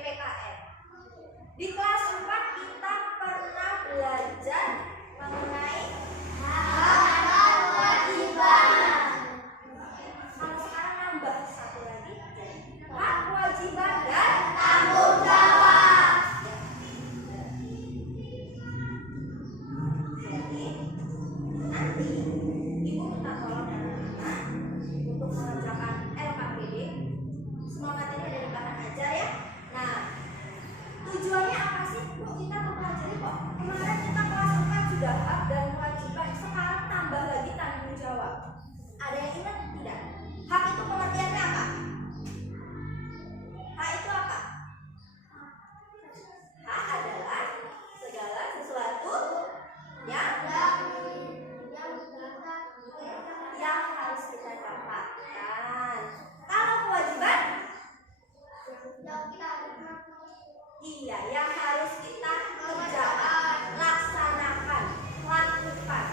PPKN. Di kelas 4 kita pernah belajar mengenai hak dan kewajiban. Kalau sekarang nambah satu lagi, hak, kewajiban, dan tanggung jawab. Jadi nanti Ibu minta tolong anak-anak untuk mengerjakan LKPD. Semua materi ada di bahan ajar ya. Nah, tujuannya apa sih? Kok kita mempelajari kok? Kemarin kita kelas 4 sudah hak dan kewajiban, sekarang tambah lagi tanggung jawab. Ada yang ingat tidak? Hak itu pengertiannya apa? Hak itu apa? Hak adalah segala sesuatu yang harus kita dapatkan. Kalau kewajiban, iya, yang harus kita kerjakan, laksanakan, lakukan,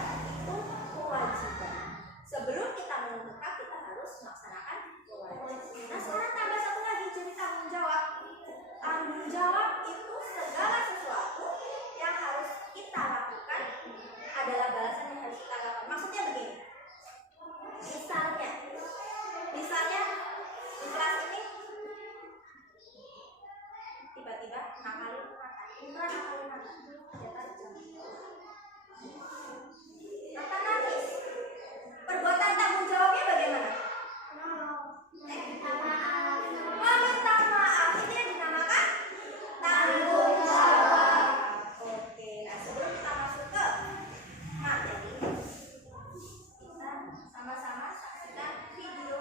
itu kewajiban. Sebelum kita menentukan, kita harus melaksanakan kewajiban. Nah, sekarang tambah satu lagi, jadi tanggung jawab. Tanggung jawab itu segala sesuatu yang harus kita lakukan adalah balasan yang harus kita lakukan. Maksudnya begini, misalnya di kelas ini tiba-tiba nakalin mata, ada tajam. Mata nangis. Perbuatan tanggung jawabnya bagaimana? Meminta maaf. Ini yang dinamakan tanggung jawab. Oke, nah sebelum kita masuk ke materi, kita sama-sama saksikan video.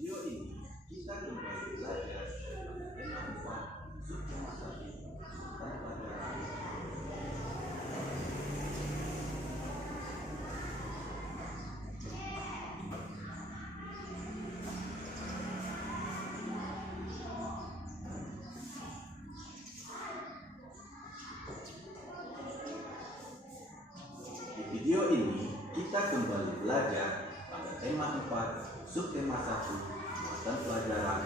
Video ini kita kembali belajar tentang manfaat sukma satu dan pelajaran. Di video ini kita kembali belajar pada tema 4 subtema 1 muatan pelajaran.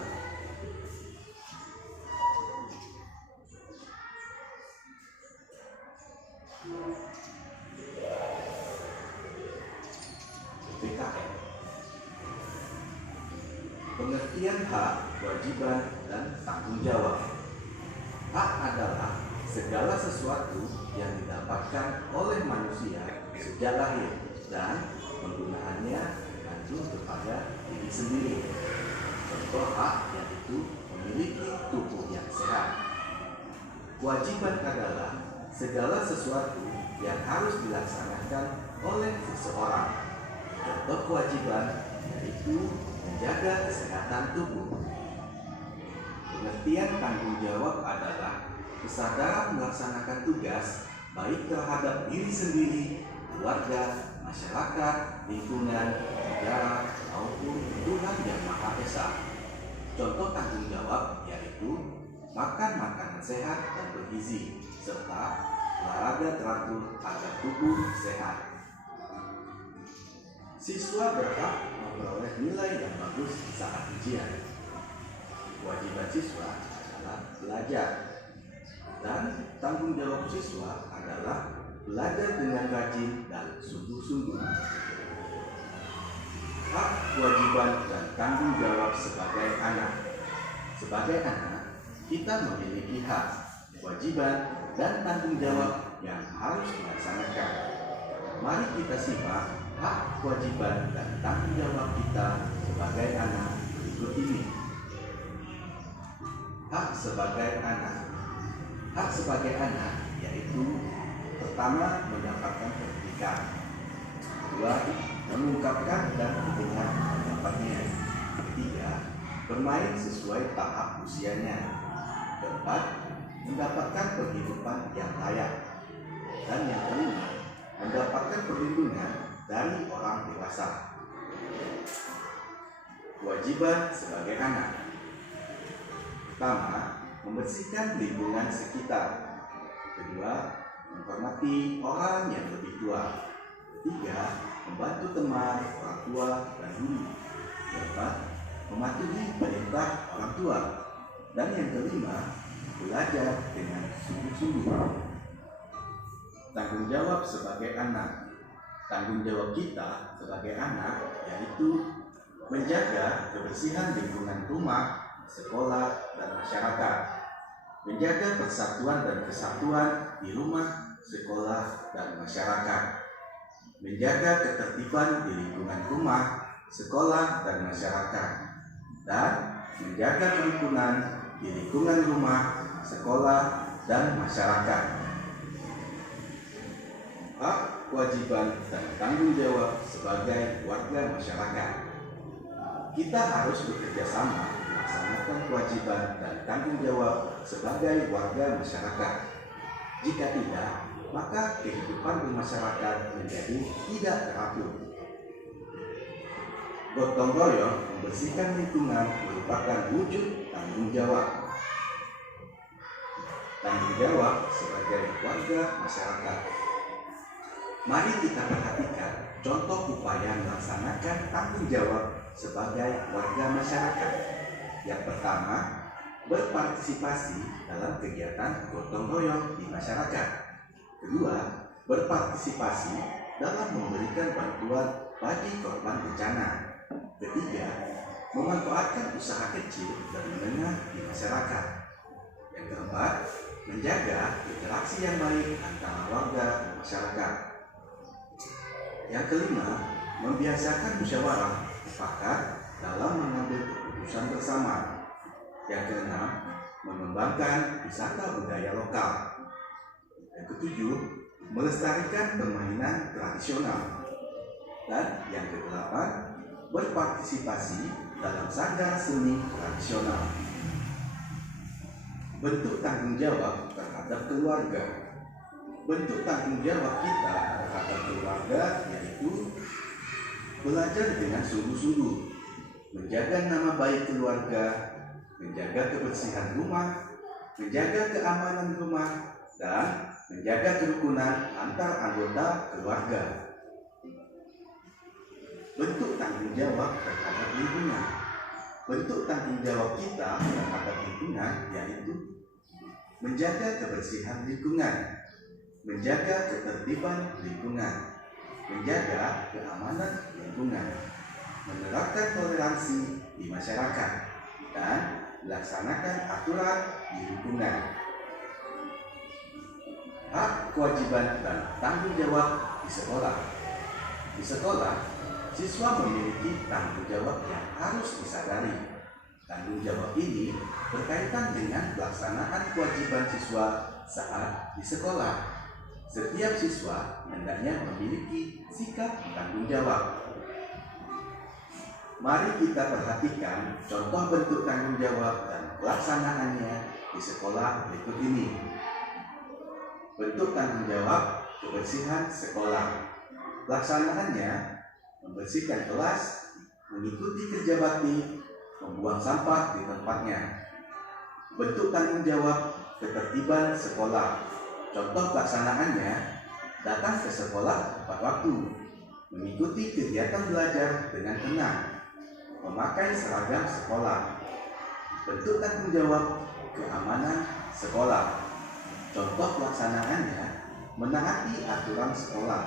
PPKN. Pengertian hak, kewajiban, dan tanggung jawab. Hak adalah segala sesuatu yang didapatkan oleh manusia sejak lahir dan penggunaannya tergantung kepada diri sendiri. Contoh hak yaitu memiliki tubuh yang sehat. Kewajiban adalah segala sesuatu yang harus dilaksanakan oleh seseorang. Contoh kewajiban yaitu menjaga kesehatan tubuh. Pengertian tanggung jawab adalah kesadaran melaksanakan tugas baik terhadap diri sendiri, keluarga, masyarakat, lingkungan, negara, maupun Tuhan Yang Maha Esa. Contoh tanggung jawab yaitu makan makanan sehat dan bergizi, serta olahraga teratur agar tubuh sehat. Siswa berhak memperoleh nilai yang bagus saat ujian. Kewajiban siswa adalah belajar, dan tanggung jawab siswa adalah belajar dengan rajin dan sungguh-sungguh. Hak, kewajiban, dan tanggung jawab sebagai anak. Sebagai anak, kita memiliki hak, kewajiban, dan tanggung jawab yang harus dilaksanakan. Mari kita simak hak, kewajiban, dan tanggung jawab kita sebagai anak berikut ini. Hak sebagai anak. Hak sebagai anak yaitu pertama, mendapatkan pendidikan. Kedua, mengungkapkan dan mendengar pendapatnya. Ketiga, bermain sesuai tahap usianya. Keempat, mendapatkan penghidupan yang layak. Dan yang kelima, mendapatkan perlindungan dari orang dewasa. Kewajiban sebagai anak. Pertama, membersihkan lingkungan sekitar. Kedua, menghormati orang yang lebih tua. Ketiga, membantu teman, orang tua, dan guru. Keempat, mematuhi perintah orang tua. Dan yang kelima, belajar dengan sungguh-sungguh. Tanggung jawab sebagai anak. Tanggung jawab kita sebagai anak yaitu menjaga kebersihan lingkungan rumah, sekolah, dan masyarakat. Menjaga persatuan dan kesatuan di rumah, sekolah, dan masyarakat. Menjaga ketertiban di lingkungan rumah, sekolah, dan masyarakat. Dan menjaga kerukunan di lingkungan rumah, sekolah, dan masyarakat. Hak, kewajiban, dan tanggung jawab sebagai warga masyarakat. Kita harus bekerja sama melaksanakan kewajiban dan tanggung jawab sebagai warga masyarakat. Jika tidak, maka kehidupan bermasyarakat menjadi tidak teratur. Gotong royong membersihkan lingkungan merupakan wujud tanggung jawab. Tanggung jawab sebagai warga masyarakat. Mari kita perhatikan contoh upaya melaksanakan tanggung jawab sebagai warga masyarakat. Yang pertama, berpartisipasi dalam kegiatan gotong royong di masyarakat. Kedua, berpartisipasi dalam memberikan bantuan bagi korban bencana. Ketiga, memanfaatkan usaha kecil dan menengah di masyarakat. Yang keempat, menjaga interaksi yang baik antara warga dan masyarakat. Yang kelima, membiasakan musyawarah mufakat dalam mengambil keputusan bersama. Yang keenam, mengembangkan wisata budaya lokal. Yang ketujuh, melestarikan permainan tradisional. Dan yang kedelapan, berpartisipasi dalam sanggar seni tradisional. Bentuk tanggung jawab terhadap keluarga. Bentuk tanggung jawab kita terhadap keluarga yaitu belajar dengan sungguh-sungguh, menjaga nama baik keluarga, menjaga kebersihan rumah, menjaga keamanan rumah, dan menjaga kerukunan antar anggota keluarga. Bentuk tanggung jawab terhadap lingkungan. Bentuk tanggung jawab kita terhadap lingkungan yaitu menjaga kebersihan lingkungan, menjaga ketertiban lingkungan, menjaga keamanan lingkungan, menerapkan toleransi di masyarakat, dan melaksanakan aturan di lingkungan. Hak, kewajiban, dan tanggung jawab di sekolah. Di sekolah, siswa memiliki tanggung jawab yang harus disadari. Tanggung jawab ini berkaitan dengan pelaksanaan kewajiban siswa saat di sekolah. Setiap siswa hendaknya memiliki sikap tanggung jawab. Mari kita perhatikan contoh bentuk tanggung jawab dan pelaksanaannya di sekolah berikut ini. Bentuk tanggung jawab kebersihan sekolah. Pelaksanaannya membersihkan kelas, mengikuti kerja bakti, membuang sampah di tempatnya. Bentuk tanggung jawab ketertiban sekolah. Contoh pelaksanaannya, datang ke sekolah tepat waktu, mengikuti kegiatan belajar dengan tenang, memakai seragam sekolah. Bentuk tanggung jawab keamanan sekolah. Contoh pelaksanaannya, menaati aturan sekolah,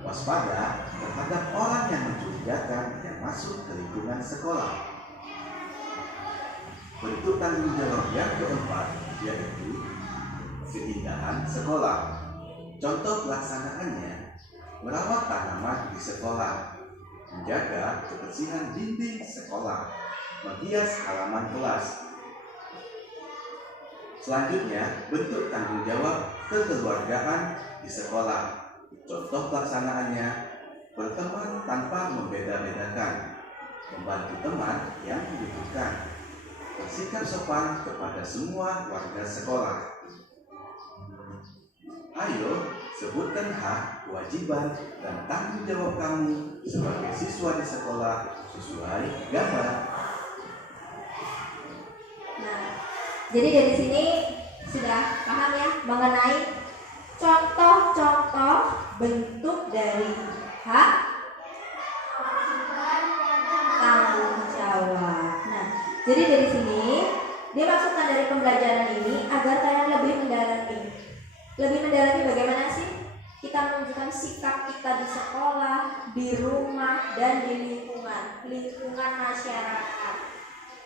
waspada terhadap orang yang mencurigakan yang masuk ke lingkungan sekolah. Bentuk tanggung jawab yang keempat yaitu keindahan sekolah. Contoh pelaksanaannya, merawat tanaman di sekolah, menjaga kebersihan dinding sekolah, menghias halaman kelas. Selanjutnya, bentuk tanggung jawab kekeluargaan di sekolah. Contoh pelaksanaannya, berteman tanpa membeda-bedakan, membantu teman yang membutuhkan, bersikap sopan kepada semua warga sekolah. Ayo, sebutkan hak, kewajiban, dan tanggung jawab kamu sebagai siswa di sekolah sesuai gambar. Nah, jadi dari sini sudah paham ya mengenai contoh-contoh bentuk dari pembelajaran ini agar kalian lebih mendalami bagaimana sih kita menunjukkan sikap kita di sekolah, di rumah, dan di lingkungan masyarakat.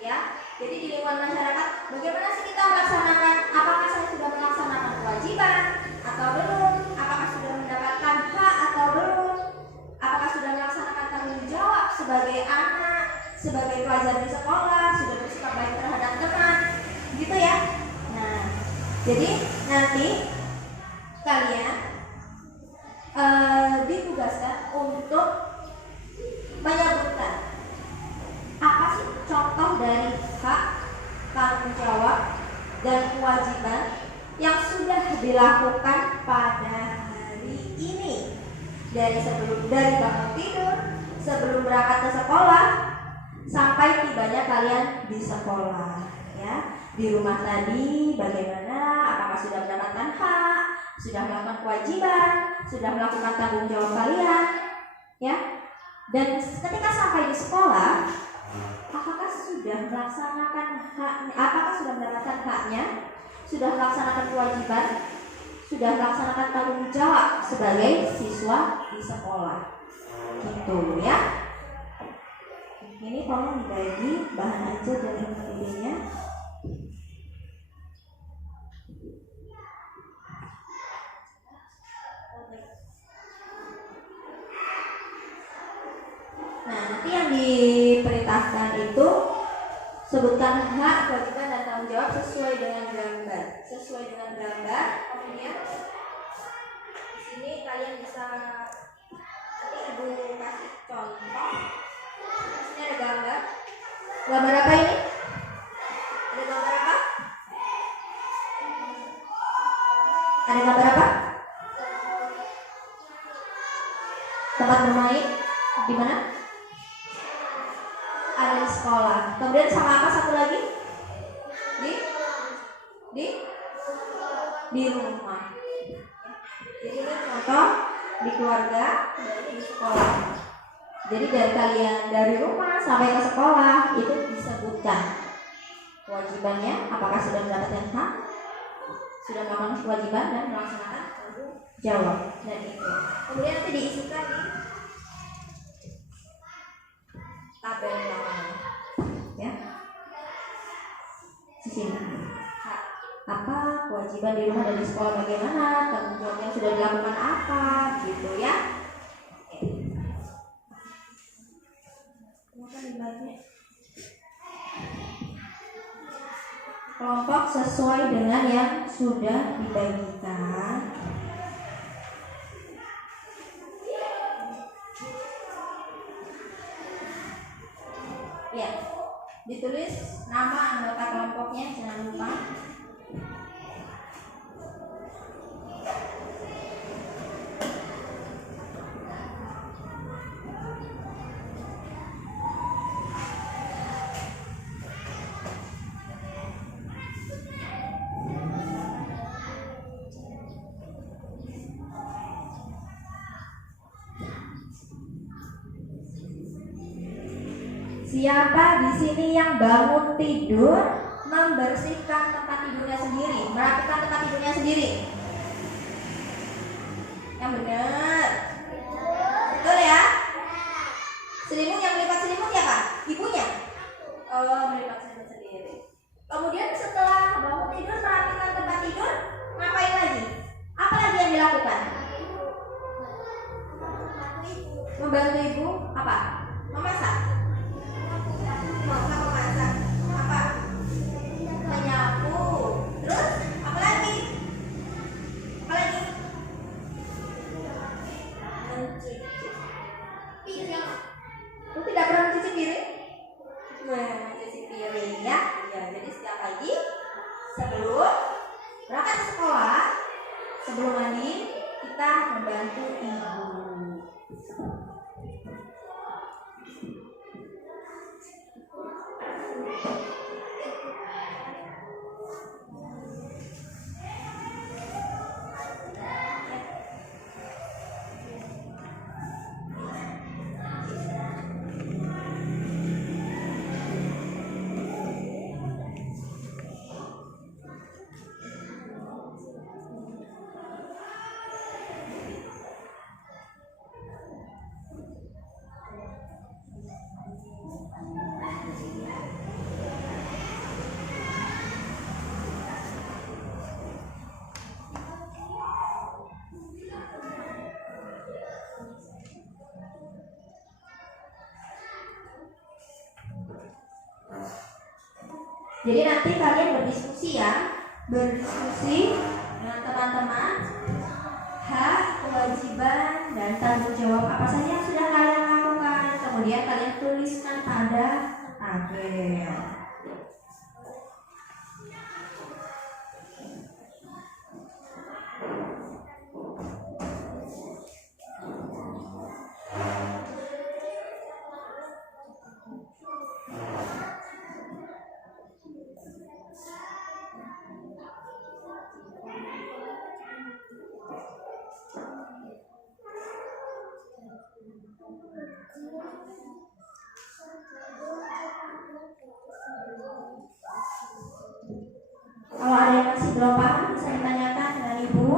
Ya, jadi di lingkungan masyarakat, bagaimana sih kita melaksanakan? Apakah saya sudah melaksanakan kewajiban atau belum? Apakah sudah mendapatkan hak atau belum? Apakah sudah melaksanakan tanggung jawab sebagai anak, sebagai pelajar di sekolah, sudah bersikap baik terhadap teman, gitu ya? Nah, jadi nanti kalian ditugaskan untuk menyebutkan apa sih contoh dari hak, tanggung jawab, dan kewajiban yang sudah dilakukan pada hari ini, dari bangun tidur, sebelum berangkat ke sekolah, sampai tibanya kalian di sekolah. Ya, di rumah tadi bagaimana? Apakah sudah mendapatkan hak, sudah melakukan kewajiban, sudah melakukan tanggung jawab kalian, ya? Dan ketika sampai di sekolah, apakah sudah melaksanakan haknya? Apakah sudah mendapatkan haknya? Sudah melaksanakan kewajiban? Sudah melaksanakan tanggung jawab sebagai siswa di sekolah? Gitu ya. Ini tolong dibagi bahan aja dan ingredientnya. Nah, nanti yang diperintahkan itu sebutkan hak, kewajiban, dan tanggung jawab sesuai dengan gambar. Kemudian di sini kalian bisa, nanti ibu kasih contoh. Di sini ada gambar. Gambar apa ini? Ada gambar apa? Ada gambar apa? Tempat bermain di mana? Ada di sekolah. Kemudian sama apa satu lagi? Di rumah. Jadi ini contoh di keluarga, di sekolah. Jadi dari kalian dari rumah sampai ke sekolah itu disebutkan kewajibannya, apakah sudah mendapatkan hak, sudah melakukan kewajiban dan melaksanakan tanggung jawab, dan itu. Kemudian nanti diisikan di tabel lapangan, ya. Di sini. Apa kewajiban di rumah dan di sekolah bagaimana, tanggung jawab yang sudah dilakukan apa, gitu ya. Kelompok sesuai dengan yang sudah dibagikan. Ya, ditulis nama anggota kelompoknya, jangan lupa. Siapa di sini yang bangun tidur membersihkan tempat tidurnya sendiri, merapikan tempat tidurnya sendiri? Yang benar. Betul ya? Selimut, yang melipat selimut siapa? Ibunya? Oh, melipat selimut sendiri. Kemudian setelah bangun tidur merapikan tempat tidur, ngapain lagi? Apa lagi yang dilakukan? Membantu ibu apa? Memasak. Memasak apa? Menyapu. Terus apa lagi? Mencuci piring. Lu tidak pernah mencuci piring? Mencuci piring ya. Ya, jadi setiap pagi sebelum berangkat ke sekolah, sebelum mandi, kita membantu ibu. Jadi nanti kalian berdiskusi ya, berdiskusi dengan teman-teman, hak, kewajiban, dan tanggung jawab apa saja yang sudah kalian lakukan. Kemudian kalian tuliskan pada tabel. Kalau ada yang masih belum paham bisa ditanyakan dengan Ibu.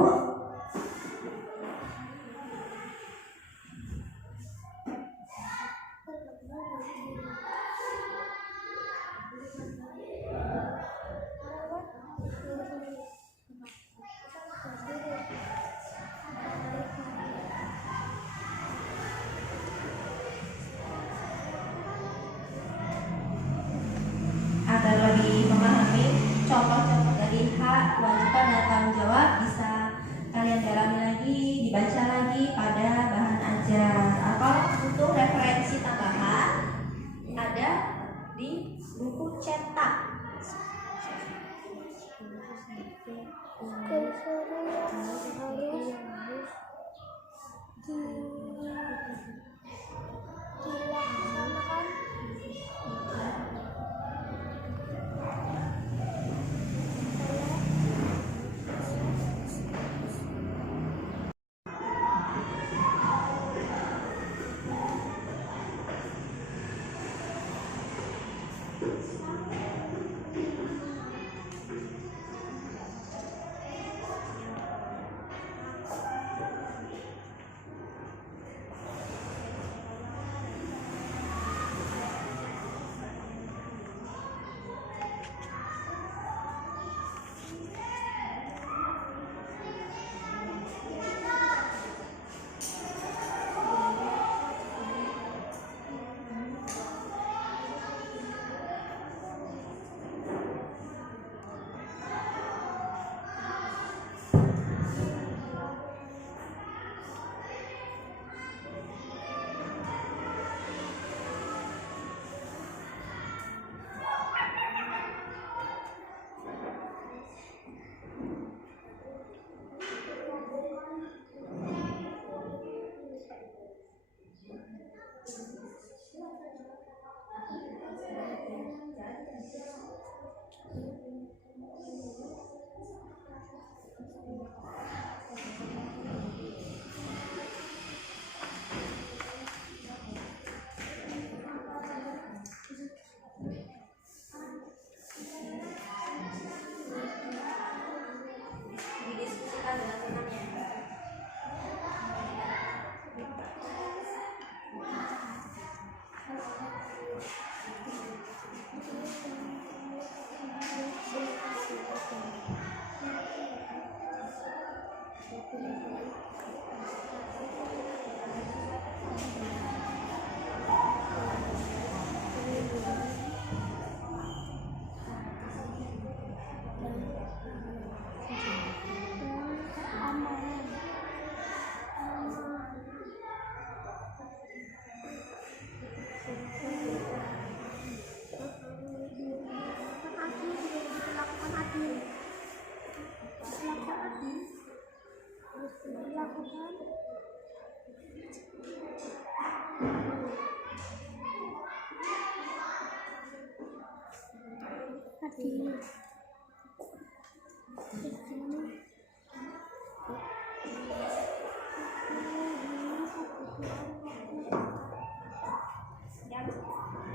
Agar lebih memahami contoh-contoh dari hak, kewajiban, dan tanggung jawab bisa kalian dalami lagi, dibaca lagi pada bahan ajar. Atau untuk referensi tambahan ada di buku cetak. Didiskusikan dengan temannya.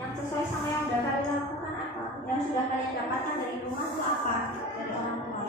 Yang sesuai sama yang sudah kalian lakukan apa? Yang sudah kalian dapatkan dari rumah itu apa? Dari orang tua.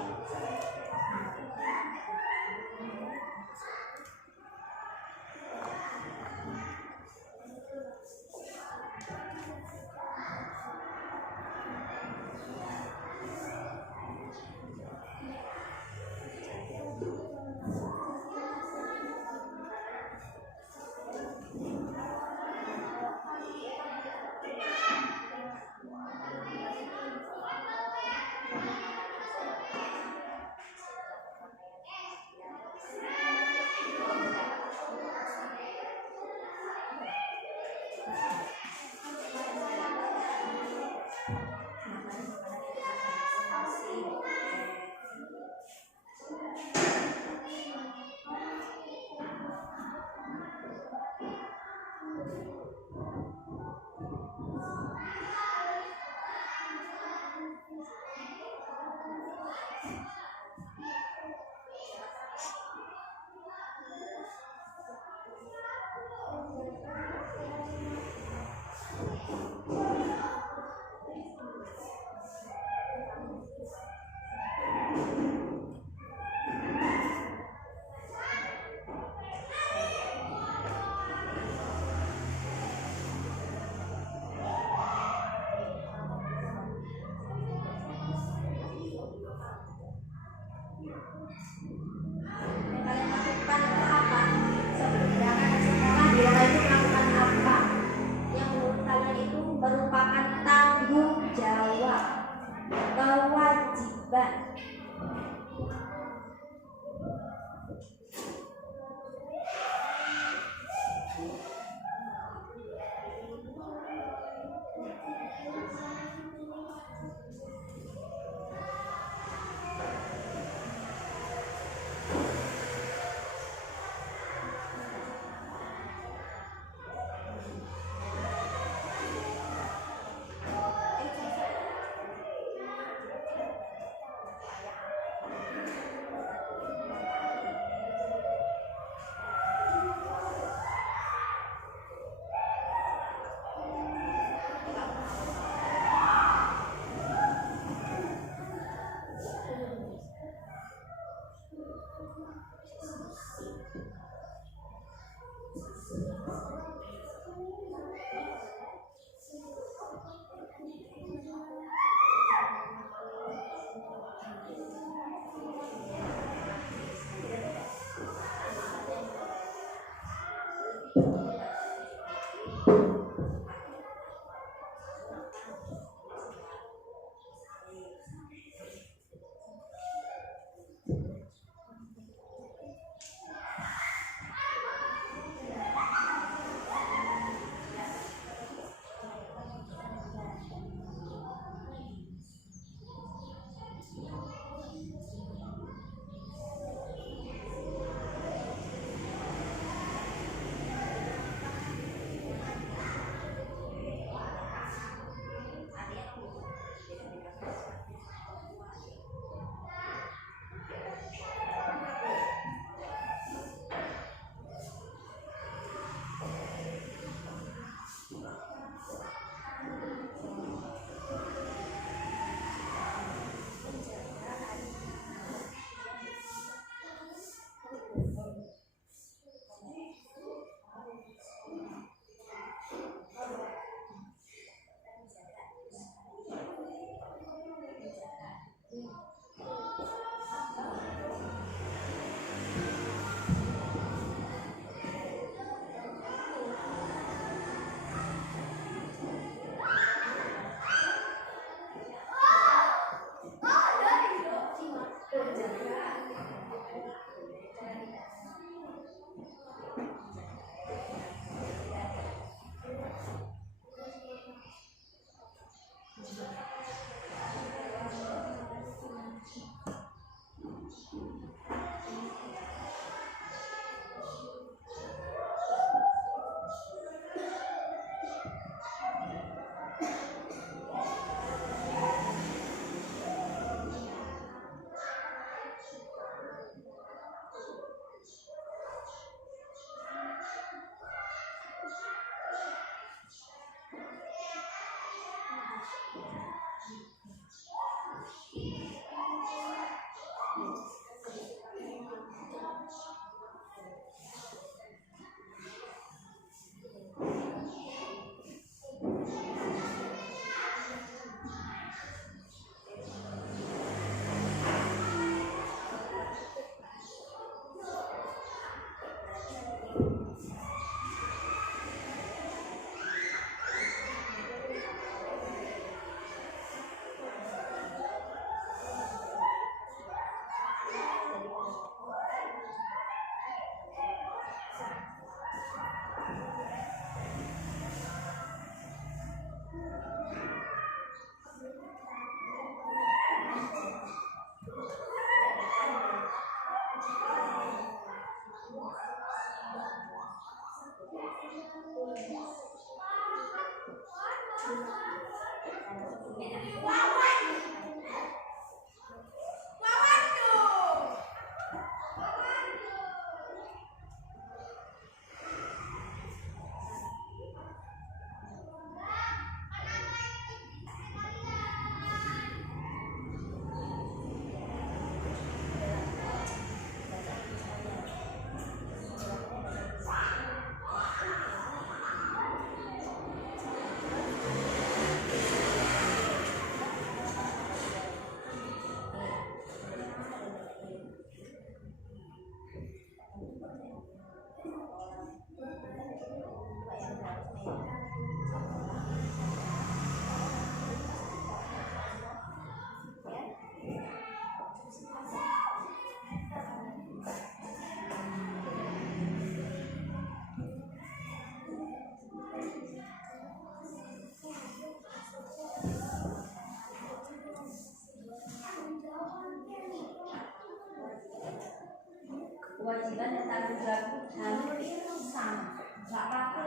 Kewajiban dan tanggung jawab harus sama, nggak apa-apa.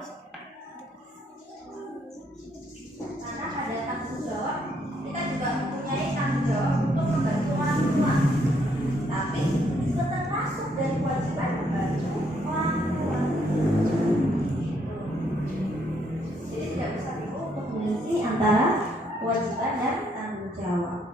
Karena pada tanggung jawab kita juga mempunyai tanggung jawab untuk membantu orang tua. Tapi juga termasuk dari kewajiban membantu orang tua. Jadi tidak bisa bingung untuk mengisi antara kewajiban dan tanggung jawab.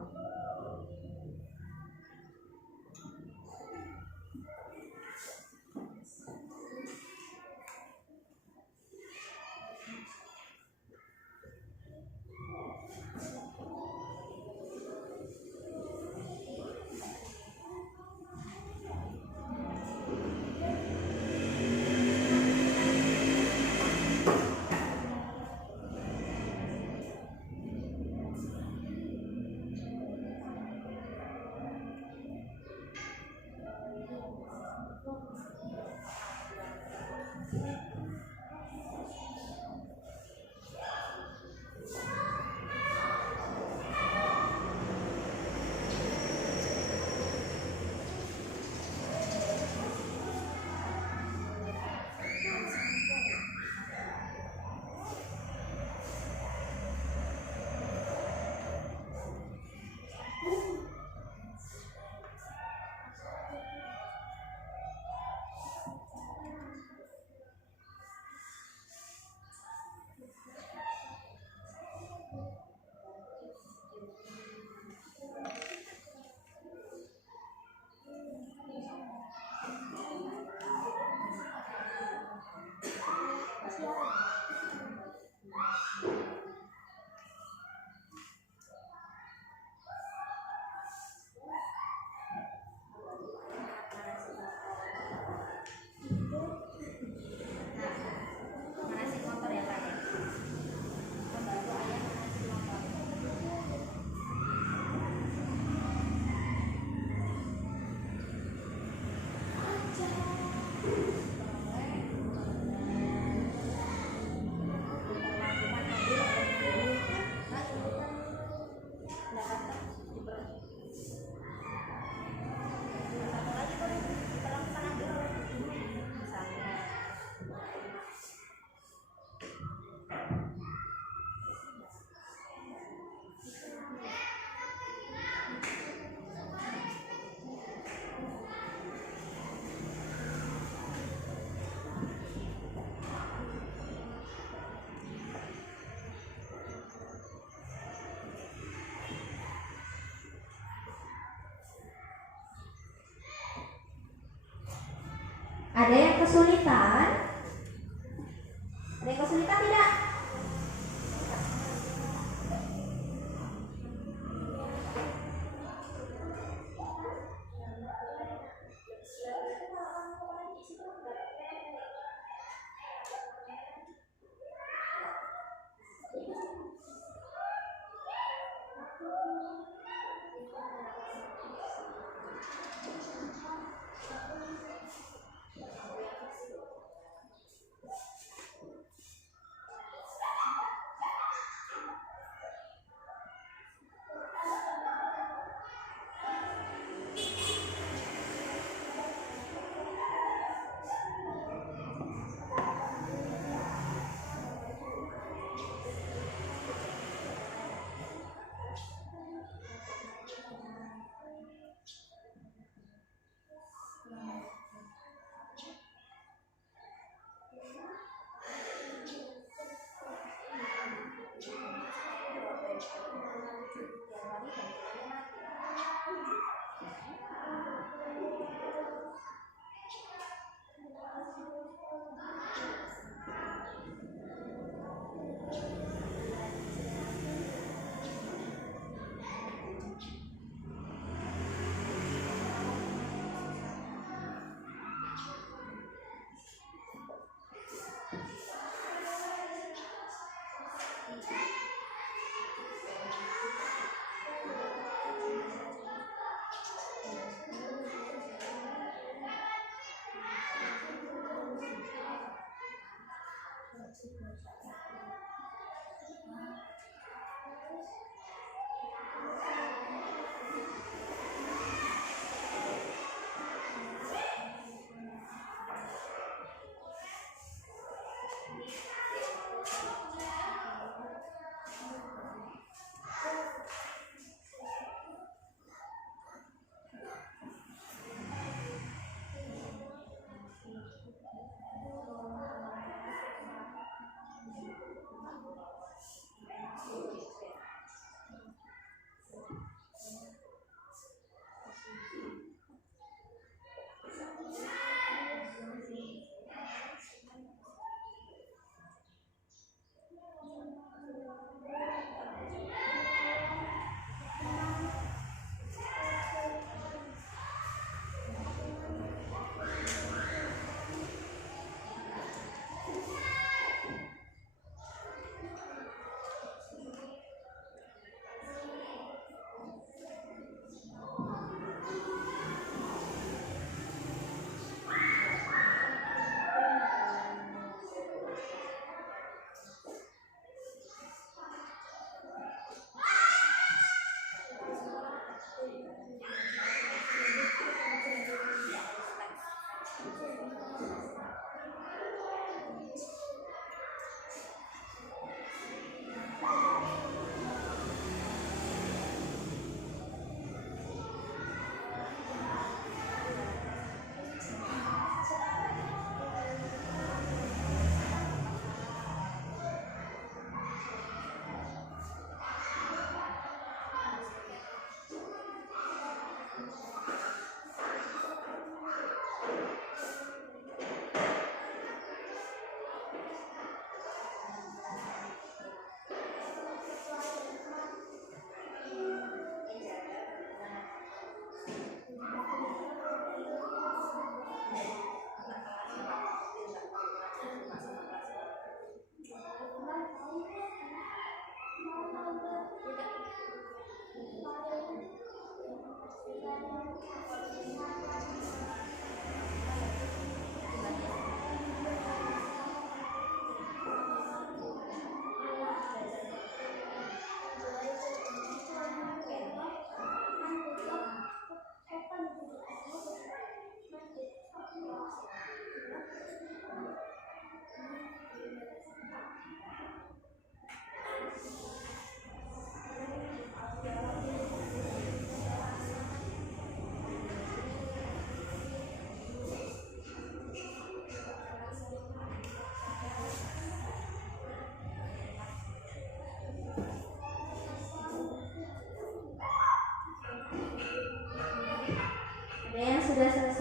Mana si motor ya Pak? Membantu ayah mana si motor. Ada yang kesulitan? Ada yang kesulitan tidak?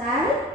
selesai?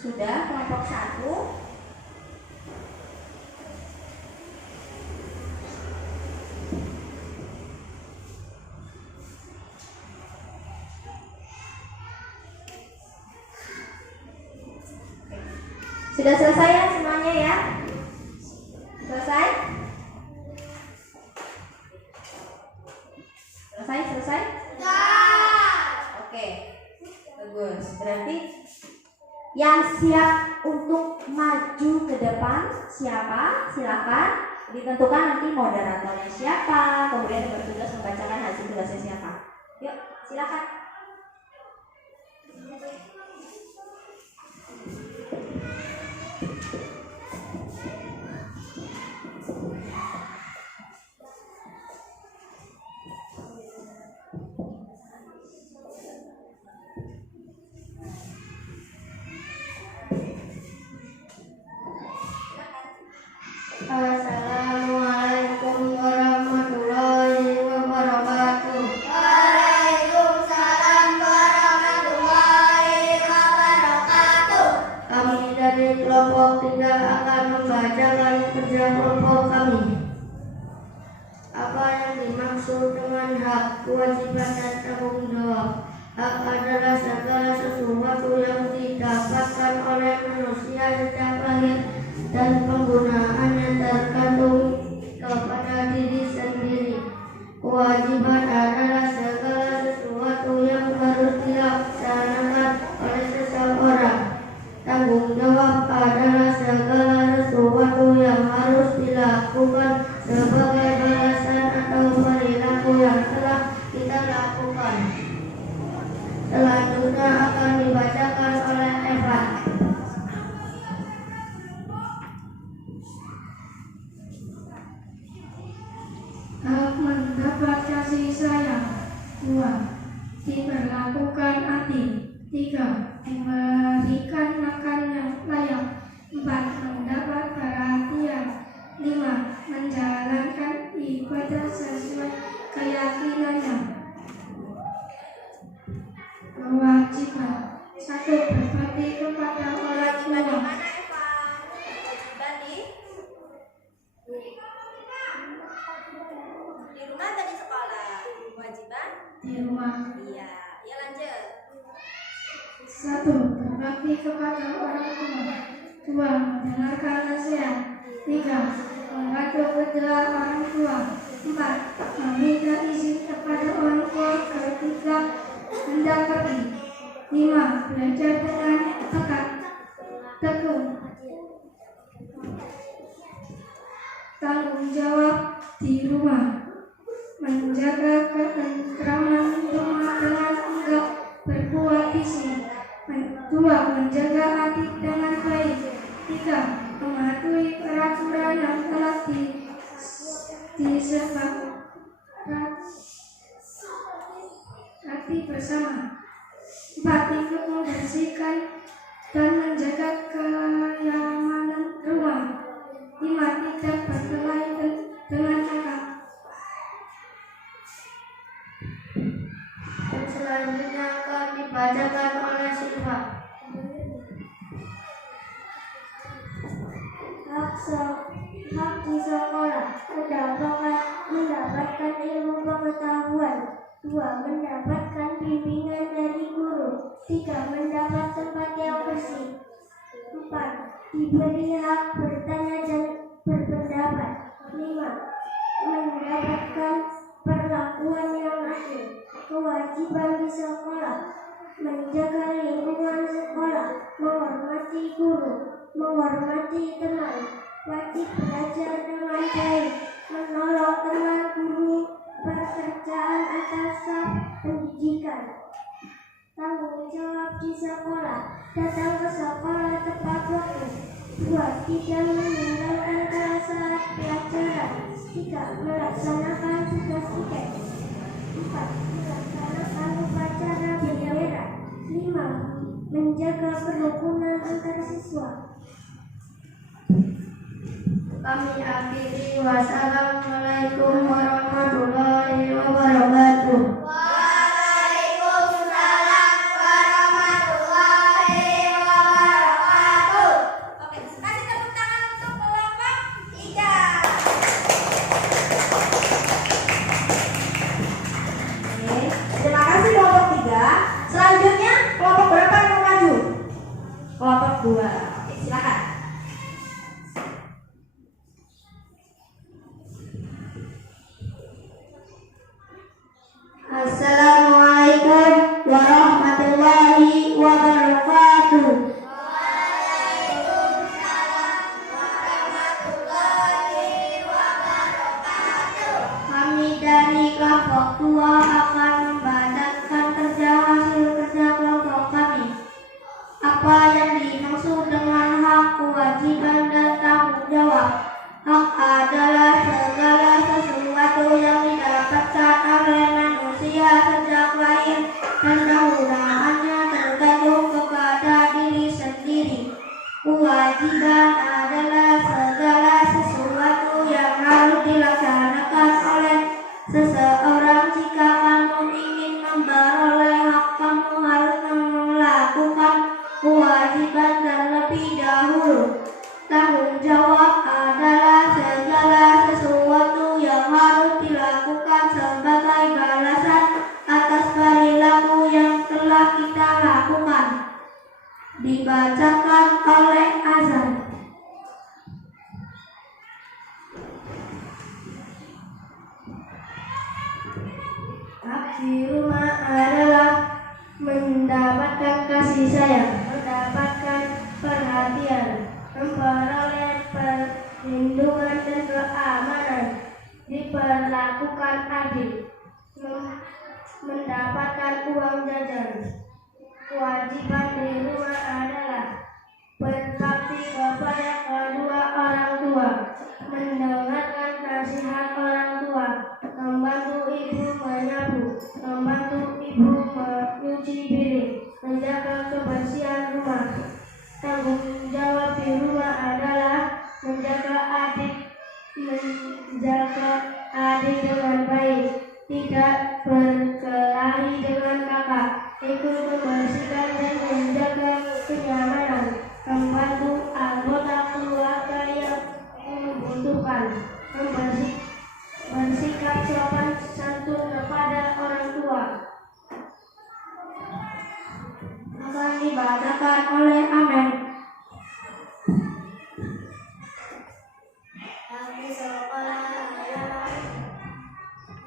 Sudah kelompok 1. Sudah selesai ya semuanya ya? Selesai? Selesai? Oke, bagus. Berarti yang siap untuk maju ke depan siapa? Silakan ditentukan nanti moderatornya siapa, kemudian yang bertugas membacakan hasil tugasnya siapa. Yuk, silakan. Assalamualaikum warahmatullahi wabarakatuh. Waalaikumsalam warahmatullahi wabarakatuh. Kami dari kelompok 3 akan membacakan kerja kelompok kami. Apa yang dimaksud dengan hak, kewajiban, dan tanggung jawab? Hak adalah segala sesuatu yang didapatkan oleh manusia sejak lahir dan penggunaannya tergantung kepada diri sendiri. Kewajiban adalah segala sesuatu yang harus dilaksanakan oleh seseorang. Tanggung jawab adalah segala sesuatu yang harus dilakukan sebagai balasan atau perilaku yang telah kita lakukan. Selanjutnya akan dibacakan oleh Evan. Hak mendapat kasih sayang. 2. Diperlakukan adil. 3. Memberikan makan yang layak. 4. Mendapat perhatian. 5. Menjalankan ibadah sesuai keyakinannya. Kewajiban. 1. Berbakti kepada orang Kewajiban di tua. mana, Evan? Kewajiban di rumah atau di sekolah? Kewajiban? Di rumah. Iya. Ya lanjut. 1. Berbakti kepada orang tua. 2. Mendengarkan nasihat. 3. Membantu kerja orang tua. 4. Meminta izin kepada orang tua ketika hendak pergi. 5. Belajar dengan tekun. Tanggung jawab di rumah. Menjaga ketentraman rumah dengan enggak berbuat isi. 2. Menjaga hati dengan baik. 3. Mematuhi peraturan yang telah disepakati bersama. 4. Ikut membersihkan dan menjaga kenyamanan rumah. 5. Tidak berkelahi dengan kakak. Dan selanjutnya akan dibacakan oleh Silva. Hak di sekolah. Mendapatkan ilmu pengetahuan. 2. Mendapatkan bimbingan dari guru. 3. Mendapat tempat yang bersih. 4. Diberi hak bertanya dan berpendapat. 5. Mendapatkan perlakuan yang adil. Kewajiban di sekolah. Menjaga lingkungan sekolah. Menghormati guru. Menghormati teman. Wajib belajar dengan baik. Menolong teman guru. Pekerjaan atas pendidikan. Tanggung jawab di sekolah. Datang ke sekolah tepat waktu. 2. Tidak meninggalkan kelas saat pelajaran. 3. Melaksanakan tugas tiket. 4. Melaksanakan upacara bendera. 5. Menjaga kerukunan antar siswa. Kami akhiri. Wassalamualaikum warahmatullahi wabarakatuh. Waalaikumsalam warahmatullahi wabarakatuh. Oke, kasih tepuk tangan untuk kelompok 3. Oke, terima kasih kelompok 3. Selanjutnya kelompok berapa yang mau maju? Kelompok 2. Oke, silakan. di rumah adalah mendapatkan kasih sayang, mendapatkan perhatian, memperoleh perlindungan dan keamanan, diperlakukan adil, mendapatkan uang jajan. Kewajiban di rumah adalah berbakti kepada kedua orang tua, mendengarkan nasihat orang tua, membantu ibu menyapu, membantu ibu mencuci piring, menjaga kebersihan rumah. Tanggung jawab di rumah adalah menjaga adik dengan baik, tidak berkelahi dengan kakak, ikut membersihkan dan menjaga kenyamanan, membantu anggota keluarga yang membutuhkan, bersikap sopan santun kepada orang tua. Akan dibacakan oleh Amen. Kami sekolah adalah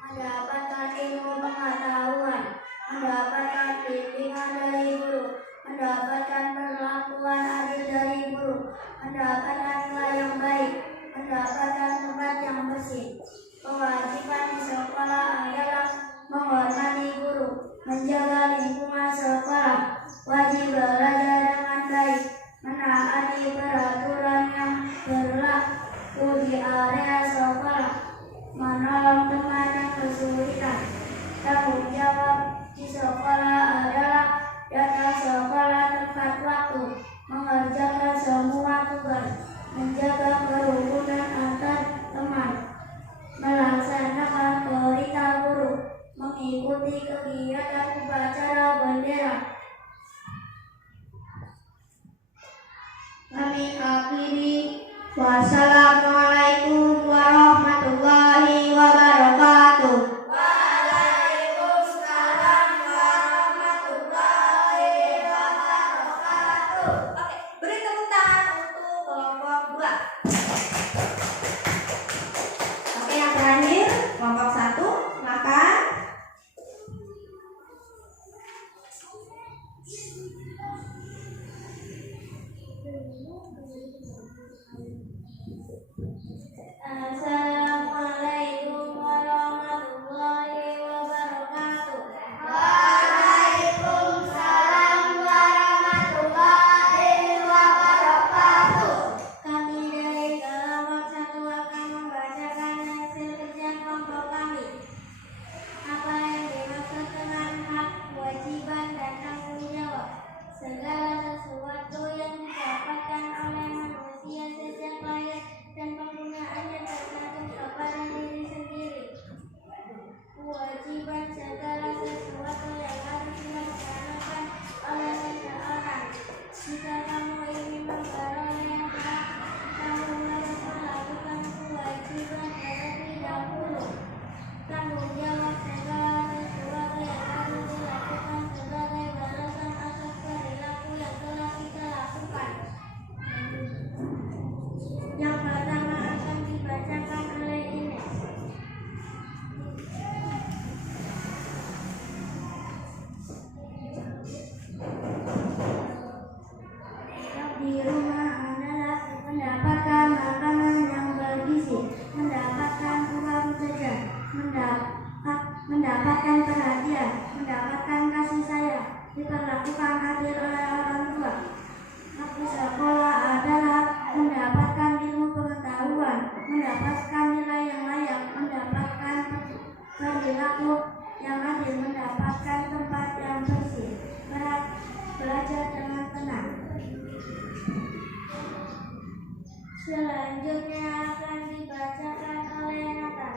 mendapatkan ilmu pengetahuan, mendapatkan bimbingan dari guru, mendapatkan perlakuan adil dari guru, mendapatkan nilai yang baik, mendapatkan tempat yang bersih. Kewajiban di sekolah adalah menghormati guru, menjaga lingkungan sekolah, wajib belajar dengan baik, menaati peraturan yang berlaku di area sekolah, menolong teman yang kesulitan. Tanggung jawab di sekolah adalah datang sekolah tepat waktu, mengerjakan semua tugas, menjaga kerukunan antar teman, melaksanakan perintah guru, mengikuti kegiatan upacara bendera. Kami akhiri. Wassalamualaikum warahmatullahi wabarakatuh. Waalaikumsalam warahmatullahi wabarakatuh. Oke, beri tepuk tangan untuk kelompok 2. Oke, yang terakhir kelompok 1, silakan. Assalamualaikum warahmatullahi wabarakatuh. Waalaikumsalam warahmatullahi wabarakatuh. Kami dari kelompok 1 akan membacakan hasil kerja kelompok kami. Apa yang dimaksud dengan hak, kewajiban, dan tanggung jawab? Segala sesuatu yang didapatkan oleh manusia sejak lahir dan penggunaannya tergantung kepada diri sendiri. Kewajiban segala sesuatu yang harus dilaksanakan oleh seseorang. Jika kamu ingin memperoleh hak, kamu harus melakukan kewajiban terlebih dahulu. Tanggung jawab segala sesuatu yang harus dilakukan sebagai balasan atas perilaku yang telah kita lakukan. Yang pertama akan dibacakan oleh Ines. Di rumah adalah mendapatkan makanan yang bergizi, mendapatkan uang jajan, mendapatkan perhatian, mendapatkan kasih sayang, diperlakukan adil oleh orang tua. Hak di sekolah adalah mendapatkan ilmu pengetahuan, mendapatkan nilai yang layak, mendapatkan perilaku yang adil, mendapatkan tempat yang bersih, belajar dengan tenang. Selanjutnya akan dibacakan oleh Nathan.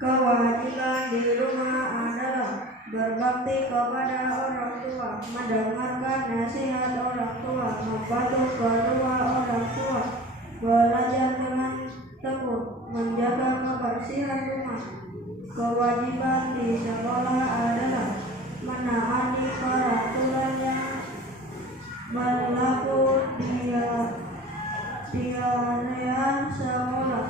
Kewajiban di rumah adalah berbakti kepada orang tua, mendengarkan nasihat orang tua, membantu kedua orang tua, belajar dengan tekun, menjaga kebersihan rumah. Kewajiban di sekolah adalah menaati peraturan yang berlaku di area sekolah,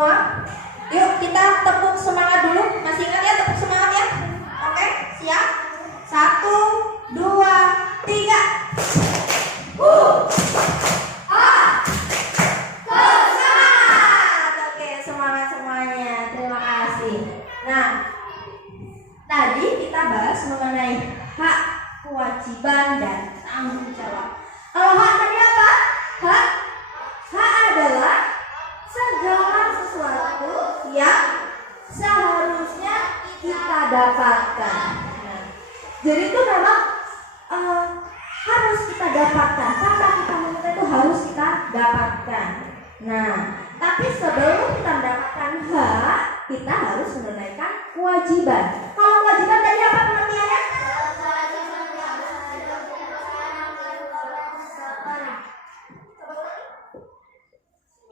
semua? Yuk kita tepuk semangat dulu. Masih ingat ya tepuk semangat ya? Oke, siap? 1, 2, 3. Semangat. Oke, semangat semuanya. Terima kasih. Nah, tadi kita bahas mengenai hak, kewajiban, dan tanggung jawab. Kalau hak tadi apa? Hak adalah segala sesuatu yang seharusnya kita dapatkan. Nah, jadi itu memang harus kita dapatkan. Kata kita meminta itu harus kita dapatkan. Nah, tapi sebelum kita mendapatkan hak, kita harus menunaikan kewajiban. Kalau kewajiban tadi apa pengertiannya?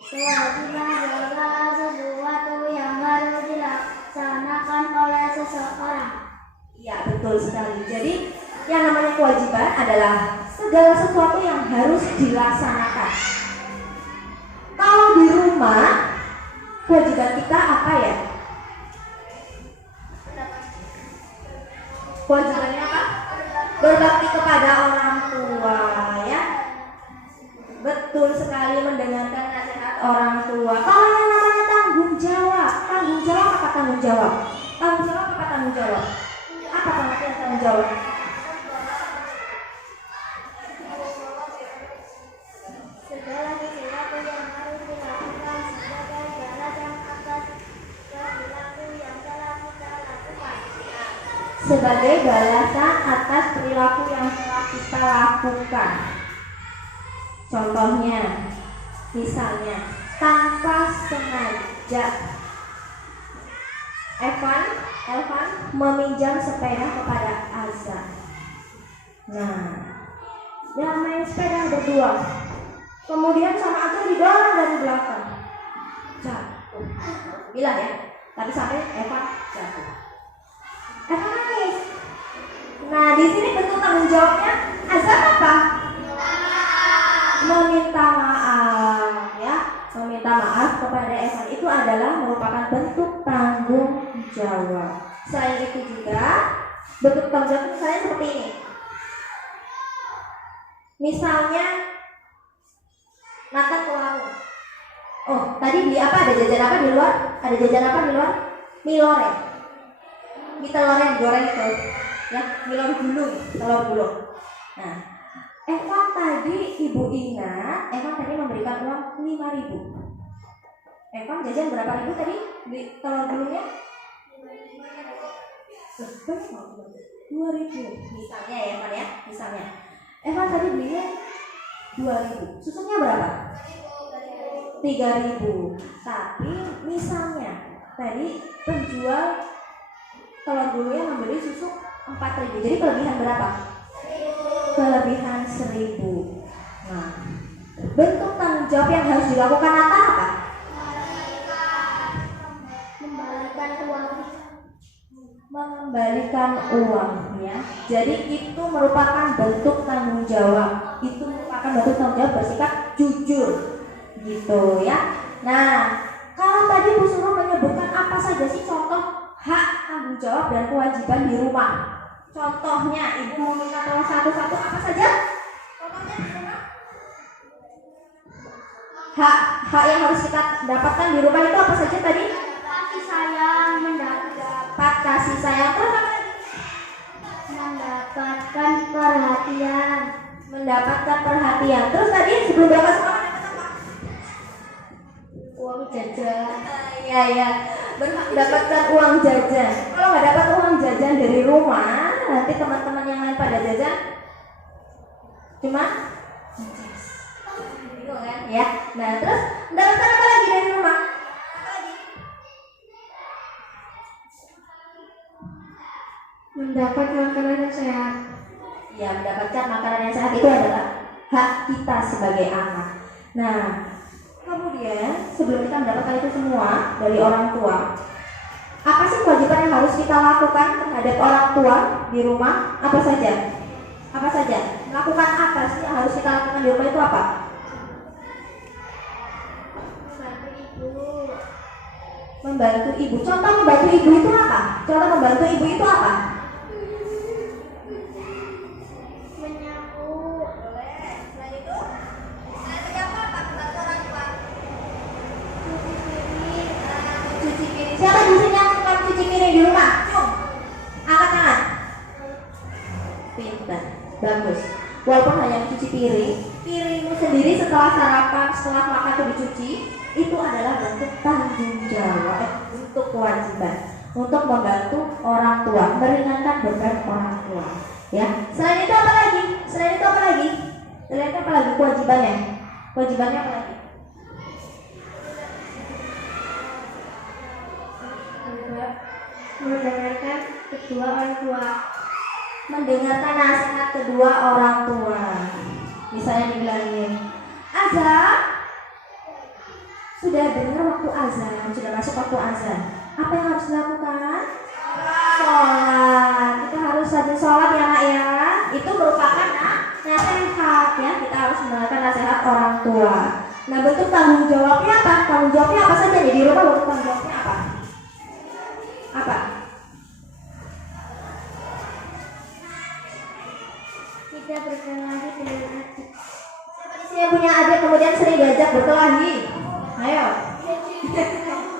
Kewajiban adalah sesuatu yang harus dilaksanakan oleh seseorang. Iya, betul sekali. Jadi yang namanya kewajiban adalah segala sesuatu yang harus dilaksanakan. Kalau di rumah, kewajiban kita apa ya? Kewajibannya apa? Berbakti kepada orang tua, ya. Betul sekali, mendengarkan nasihat orang tua. Kalau yang namanya tanggung jawab apa tanggung jawab? Tanggung jawab apa tanggung jawab? Apa pengertian tanggung jawab? Segala sesuatu yang harus dilakukan sebagai balasan atas perilaku yang telah kita lakukan. Sebagai balasan atas perilaku yang telah kita lakukan. Contohnya, misalnya tanpa sengaja Evan meminjam sepeda kepada Azza. Nah, dia main sepeda berdua. Kemudian sama Azza didorong dari belakang, jatuh. Bilang ya, tapi sampai Evan jatuh. Evan nangis. Nah, di sini bentuk tanggung jawabnya Azza apa? Meminta maaf, ya. Meminta maaf kepada Evan itu adalah merupakan bentuk tanggung jawab. Selain itu juga bentuk tanggung jawab misalnya seperti ini. Misalnya Nathan ke warung. Oh, tadi beli apa? Ada jajan apa di luar? Ada jajan apa di luar? Mie loreng. Mie telur yang digoreng itu, ya, mie loreng gulung, telur gulung. Nah, Evan tadi ibu ingat, Evan tadi memberikan uang 5.000. Evan jajan berapa ribu tadi? Beli telur gulungnya? 2.000. Misalnya ya Evan ya, misalnya. Evan tadi belinya 2.000. Susunya berapa? 3.000. Tapi misalnya tadi penjual telur gulungnya membeli susu 4.000. Jadi kelebihan berapa? Kelebihan 1.000. Nah, bentuk tanggung jawab yang harus dilakukan apa? Mengembalikan uang, ya. Jadi itu merupakan bentuk tanggung jawab. Itu merupakan bentuk tanggung jawab bersifat jujur, gitu ya. Nah, kalau tadi Bu Suruh menyebutkan apa saja sih contoh hak, tanggung jawab dan kewajiban di rumah? Contohnya, Ibu mau minta tolong satu-satu apa saja? Contohnya di rumah. Hak yang harus kita dapatkan di rumah itu apa saja tadi? Kasih sayang, Dapat kasih sayang, terus apa lagi? mendapatkan perhatian. Mendapatkan perhatian. Terus tadi sebelum berangkat sekolah dapat apa? Uang jajan. Iya. Mendapatkan uang jajan. Kalau nggak dapat uang jajan dari rumah, nanti teman-teman yang lain pada jajan cuma bingung kan? Ya. Nah, terus mendapatkan apa lagi dari rumah? Apa lagi? Mendapat makanan yang sehat. Ya, mendapatkan makanan yang sehat itu adalah hak kita sebagai anak. Nah, kemudian sebelum kita mendapatkan itu semua dari orang tua, apa sih kewajiban yang harus kita lakukan terhadap orang tua di rumah? Apa saja? Apa saja? Melakukan apa sih yang harus kita lakukan di rumah itu apa? Membantu ibu. Membantu ibu. Contoh membantu ibu itu apa? Contoh membantu ibu itu apa? menyapu, Boleh. Selain itu? Selain menyapu apa? Membantu orang tua. cuci piring, Cuci piring. Siapa di sini yang suka cuci piring di rumah? Yuk. Angkat tangan. Pintar. Bagus. Walaupun hanya mencuci piring, piringmu sendiri setelah sarapan, setelah makan itu dicuci, itu adalah bentuk tanggung jawab, untuk kewajiban untuk membantu orang tua, meringankan beban orang tua. Ya. Selain itu apa lagi? Selain itu apa lagi? Selain itu apa lagi kewajibannya? Kewajibannya apa lagi? mendengarkan kedua orang tua. Mendengarkan nasihat kedua orang tua. Misalnya dibilangin, azan, sudah dengar waktu azan, sudah masuk waktu azan. Apa yang harus dilakukan? Sholat. Kita harus rajin sholat ya nak ya. Itu merupakan nasihat ya. Kita harus mendengarkan nasihat orang tua. Nah, bentuk tanggung jawabnya apa? Tanggung jawabnya apa saja nih di rumah? Bentuk tanggung jawabnya apa? Apa? Tidak berkelahi dengan adik. Siapa di sini yang punya adik kemudian sering diajak berkelahi? Ayo.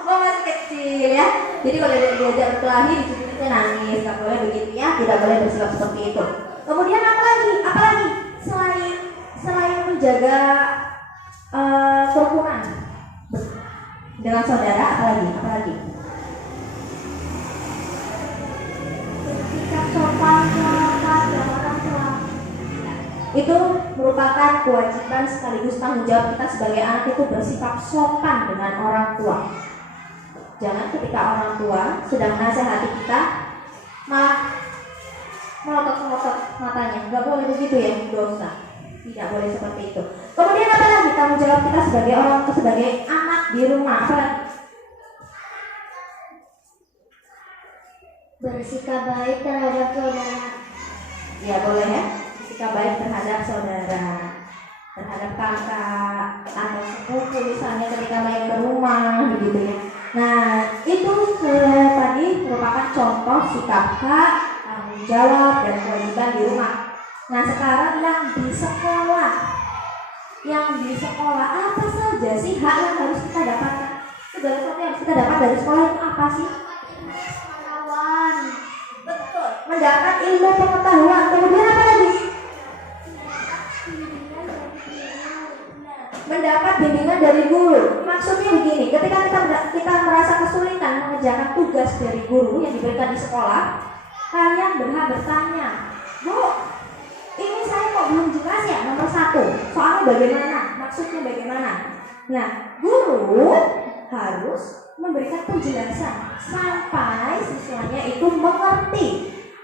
Oh, masih kecil ya. Jadi kalau diajak berkelahi dicubitnya nangis, nggak boleh begitu ya. Tidak boleh bersikap seperti itu. Kemudian apa lagi? Apa lagi? Selain menjaga kerukunan dengan saudara, apa lagi? Apa lagi? Bersikap sopan kepada orang tua. Itu merupakan kewajiban sekaligus tanggung jawab kita sebagai anak itu bersikap sopan dengan orang tua. Jangan ketika orang tua sedang menasehati kita malah melotot-melotot matanya. Nggak boleh begitu ya, dosa. Tidak boleh seperti itu. Kemudian apa lagi tanggung jawab kita sebagai orang tua, sebagai anak di rumah? Apa lagi? Bersikap baik terhadap saudara. Ya boleh ya. Bersikap baik terhadap saudara, terhadap kakak atau sepupu misalnya ketika main ke rumah begitu ya. Nah itu tadi merupakan contoh sikap hak, tanggung jawab dan kewajiban di rumah. Nah sekarang yang di sekolah apa saja sih hak yang harus kita dapatkan? Segala sesuatu yang harus kita dapat dari sekolah itu apa sih? pengetahuan, Betul, mendapat ilmu pengetahuan. Kemudian apa lagi? Mendapat bimbingan dari guru. Maksudnya begini, ketika kita merasa kesulitan mengerjakan tugas dari guru yang diberikan di sekolah, kalian berhak bertanya, Bu, ini saya kok belum jelas ya nomor 1, soalnya bagaimana, maksudnya bagaimana. Nah, guru harus memberikan penjelasan sampai siswanya itu mengerti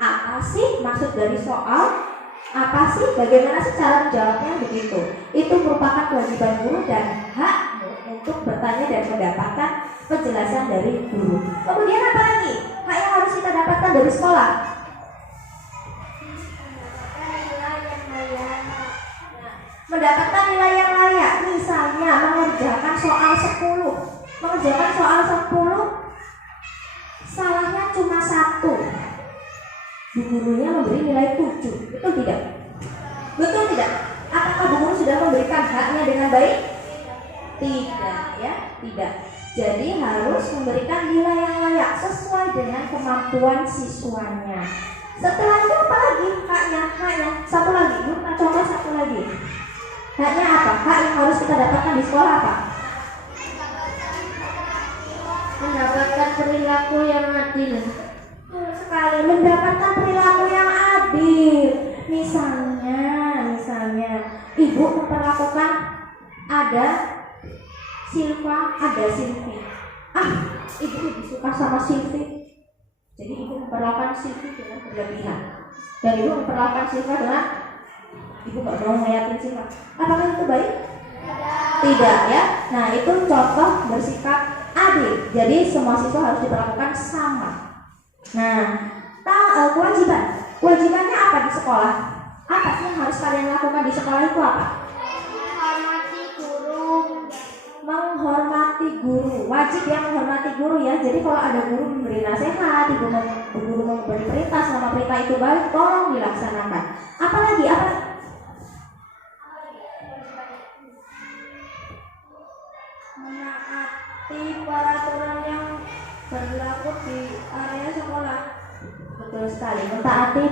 apa sih maksud dari soal, apa sih, bagaimana sih cara menjawabnya begitu. Itu merupakan kewajiban guru dan hak untuk bertanya dan mendapatkan penjelasan dari guru. Kemudian apa lagi? Hak yang harus kita dapatkan dari sekolah. Mendapatkan nilai yang layak. Misalnya mengerjakan soal 10. Mengerjakan soal 10 salahnya cuma 1. Bu gurunya memberi nilai 7. Betul tidak? Betul tidak? Apakah bu guru sudah memberikan haknya dengan baik? Tidak ya, tidak. Jadi harus memberikan nilai yang layak sesuai dengan kemampuan siswanya. Setelah itu apa lagi? Haknya. Satu lagi, Bu, coba satu lagi. Haknya apa? Hak yang harus kita dapatkan di sekolah apa? Mendapatkan perilaku yang adil. Sekali mendapatkan perilaku yang adil. Misalnya ibu memperlakukan ada Silva, ada Silvi. Ibu lebih suka sama Silvi. Jadi ibu memperlakukan Silvi dengan berlebihan. Dan ibu memperlakukan Silva dengan ibu nggak mau ngeliatin Silva. Apakah itu baik? Tidak ya. Nah itu contoh bersikap adil. Jadi semua siswa harus diperlakukan sama. Nah, kewajibannya apa di sekolah? Apa sih yang harus kalian lakukan di sekolah itu apa? menghormati guru, Menghormati menghormati guru. Wajib yang menghormati guru ya. Jadi kalau ada guru memberi nasihat, guru memberi perintah, selama perintah itu baik, tolong dilaksanakan. Apalagi? Menaati peraturan yang berlaku di area sekolah. Betul sekali. Mentaati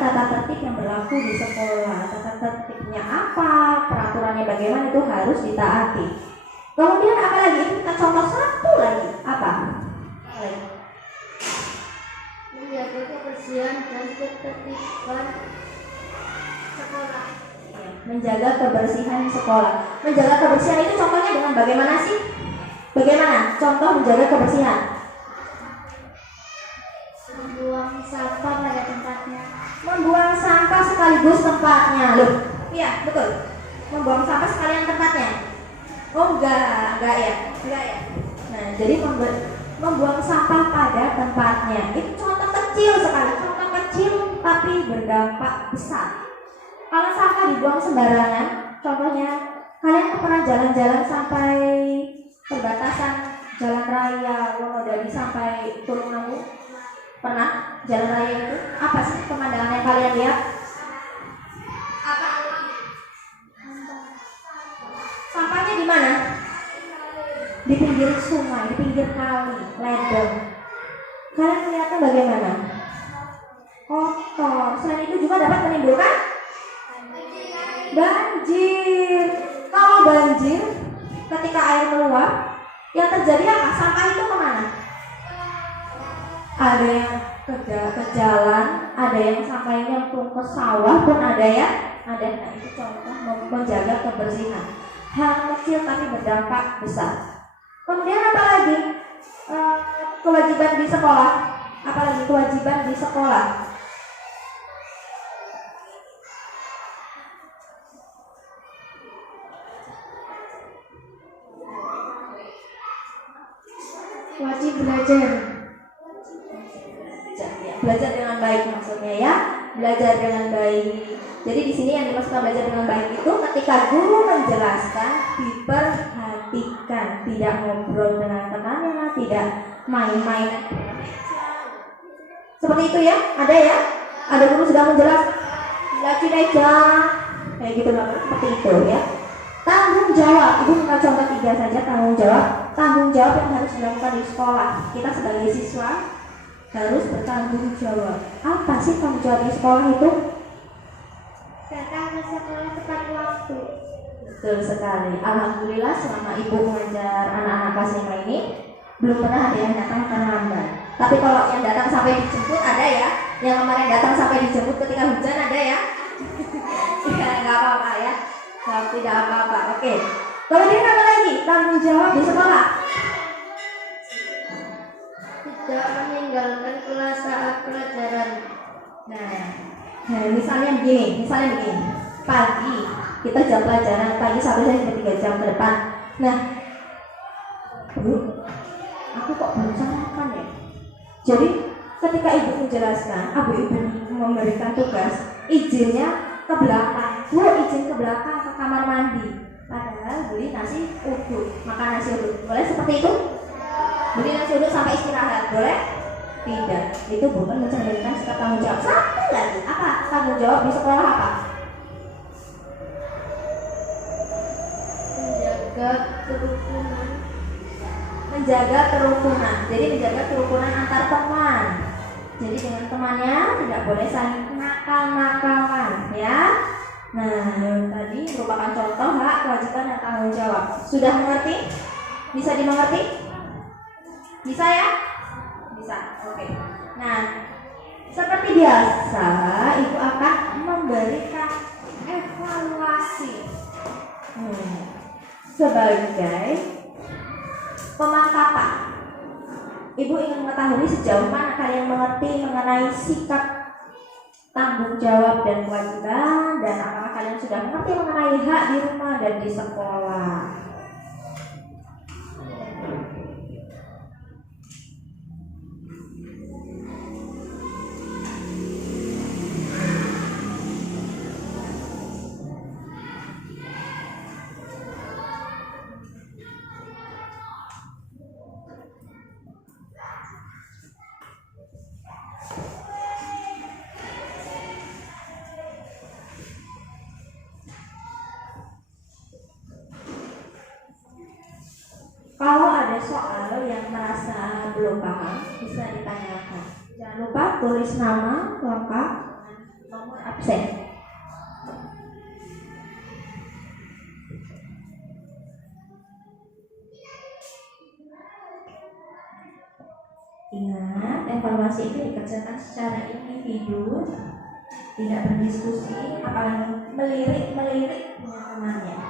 tata tertib yang berlaku di sekolah. Tata tertibnya apa? Peraturannya bagaimana, itu harus ditaati. Kemudian apa lagi? Kita contoh satu lagi. Apa? Menjaga kebersihan dan ketertiban sekolah. Menjaga kebersihan sekolah. Menjaga kebersihan itu contohnya dengan bagaimana sih? Bagaimana contoh menjaga kebersihan? Membuang sampah pada tempatnya. Membuang sampah sekaligus tempatnya. Loh, iya betul. Membuang sampah sekalian tempatnya. Oh enggak ya. Nah, jadi membuang sampah pada tempatnya. Itu contoh kecil sekali, contoh kecil tapi berdampak besar. Kalau sampah dibuang sembarangan, contohnya kalian pernah jalan-jalan sampai perbatasan jalan raya Wonodadi sampai Tulungawu? Pernah jalan raya itu? Apa sih pemandangan yang kalian lihat? Apa? Sampahnya di mana? Di pinggir sungai, di pinggir kali, ledeng. Kalian melihatnya bagaimana? Kotor. Selain itu juga dapat menimbulkan banjir. Kalau banjir, ketika air meluap, yang terjadi apa? Sampah itu kemana? Ada yang ke jalan, ada yang sampahnya nyemplung ke sawah pun ada ya. Ada. Nah, itu contoh menjaga kebersihan. Hal kecil tapi berdampak besar. Kemudian apa lagi? Kewajiban di sekolah. Apa lagi kewajiban di sekolah? Wajib belajar. Belajar dengan baik maksudnya ya. Belajar dengan baik. Jadi di sini yang dimaksudkan belajar dengan baik itu ketika guru menjelaskan diperhatikan, tidak ngobrol dengan temannya, tidak main-main. Seperti itu ya, ada ya. Ada guru sudah menjelaskan, lagi meja, kayak gitu lah, seperti itu ya. Tanggung jawab, ibu minta contoh 3 saja tanggung jawab yang harus dilakukan di sekolah. Kita sebagai siswa harus bertanggung jawab. Apa sih tanggung jawab di sekolah itu? Datang ke sekolah tepat waktu. Betul sekali. Alhamdulillah selama ibu mengajar anak-anak kelas 5 ini belum pernah ada yang datang terlambat. Tapi kalau yang datang sampai dijemput ada ya. Yang kemarin datang sampai dijemput ketika hujan ada ya. Ya nggak apa-apa ya. Tidak apa-apa. Oke. Kemudian apa lagi? Tanggung jawab di sekolah. Tidak meninggalkan kelas saat pelajaran. Nah, misalnya begini. Pagi kita jam pelajaran pagi sampai 3 jam ke depan. Nah, Bu, aku kok barusan makan ya? Jadi ketika ibu menjelaskan, ibu memberikan tugas, izinnya ke belakang. Bu, izin ke belakang ke kamar mandi. Padahal beli nasi uduk, makan nasi uduk. Boleh seperti itu? Beli nasi uduk sampai istirahat, boleh? Tidak. Itu bukan mencerminkan sikap tanggung jawab. Satu lagi, apa? Tanggung jawab di sekolah apa? Menjaga kerukunan. Menjaga kerukunan. Jadi menjaga kerukunan antar teman. Jadi dengan temannya tidak boleh saling nakal-nakalan, ya. Nah, tadi merupakan contoh hak, kewajiban, dan tanggung jawab. Sudah mengerti? Bisa dimengerti? Bisa ya? Bisa. Oke. Nah, seperti biasa, ibu akan memberikan evaluasi sebagai pemantapan. Ibu ingin mengetahui sejauh mana kalian mengerti mengenai sikap tanggung jawab dan kewajiban, dan apakah kalian sudah mengerti mengenai hak di rumah dan di sekolah. ada soal yang merasa belum paham, bisa ditanyakan. Jangan lupa tulis nama lengkap dengan nomor absen. Ingat, evaluasi itu dikerjakan secara individu, tidak berdiskusi, apalagi melirik dengan temannya.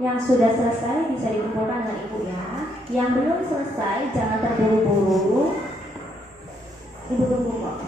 Yang sudah selesai bisa dikumpulkan dengan ibu ya. Yang belum selesai jangan terburu-buru. Ibu tunggu kok.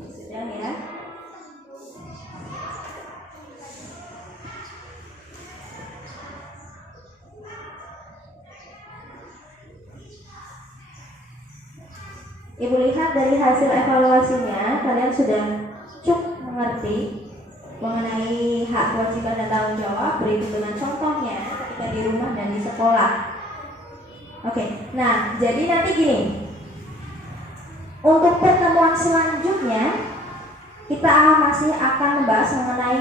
Sudah ya. Ibu lihat dari hasil evaluasinya, kalian sudah cukup mengerti mengenai hak, kewajiban, dan tanggung jawab berikut dengan contohnya ketika di rumah dan di sekolah. Oke, nah jadi nanti gini, untuk pertemuan selanjutnya kita masih akan membahas mengenai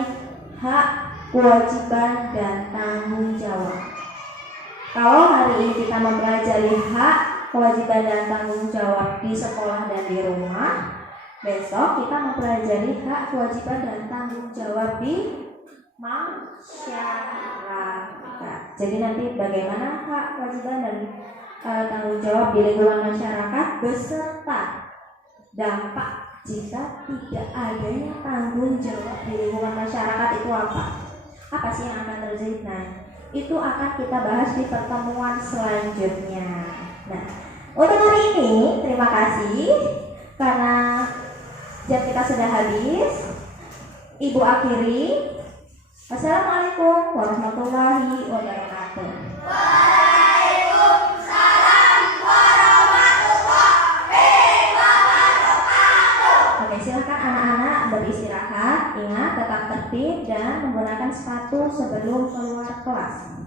hak, kewajiban, dan tanggung jawab. Kalau hari ini kita mempelajari hak, kewajiban, dan tanggung jawab di sekolah dan di rumah, besok kita mempelajari hak, kewajiban, dan tanggung jawab di masyarakat. Jadi nanti bagaimana hak, kewajiban, dan tanggung jawab di lingkungan masyarakat beserta dampak jika tidak adanya tanggung jawab di lingkungan masyarakat itu apa? Apa sih yang akan terjadi? Nah, itu akan kita bahas di pertemuan selanjutnya. Nah, untuk hari ini terima kasih karena jam kita sudah habis. Ibu akhiri. Wassalamualaikum warahmatullahi wabarakatuh. Waalaikumsalam warahmatullahi wabarakatuh. Oke, silakan anak-anak beristirahat. Ingat tetap tertib dan menggunakan sepatu sebelum keluar kelas.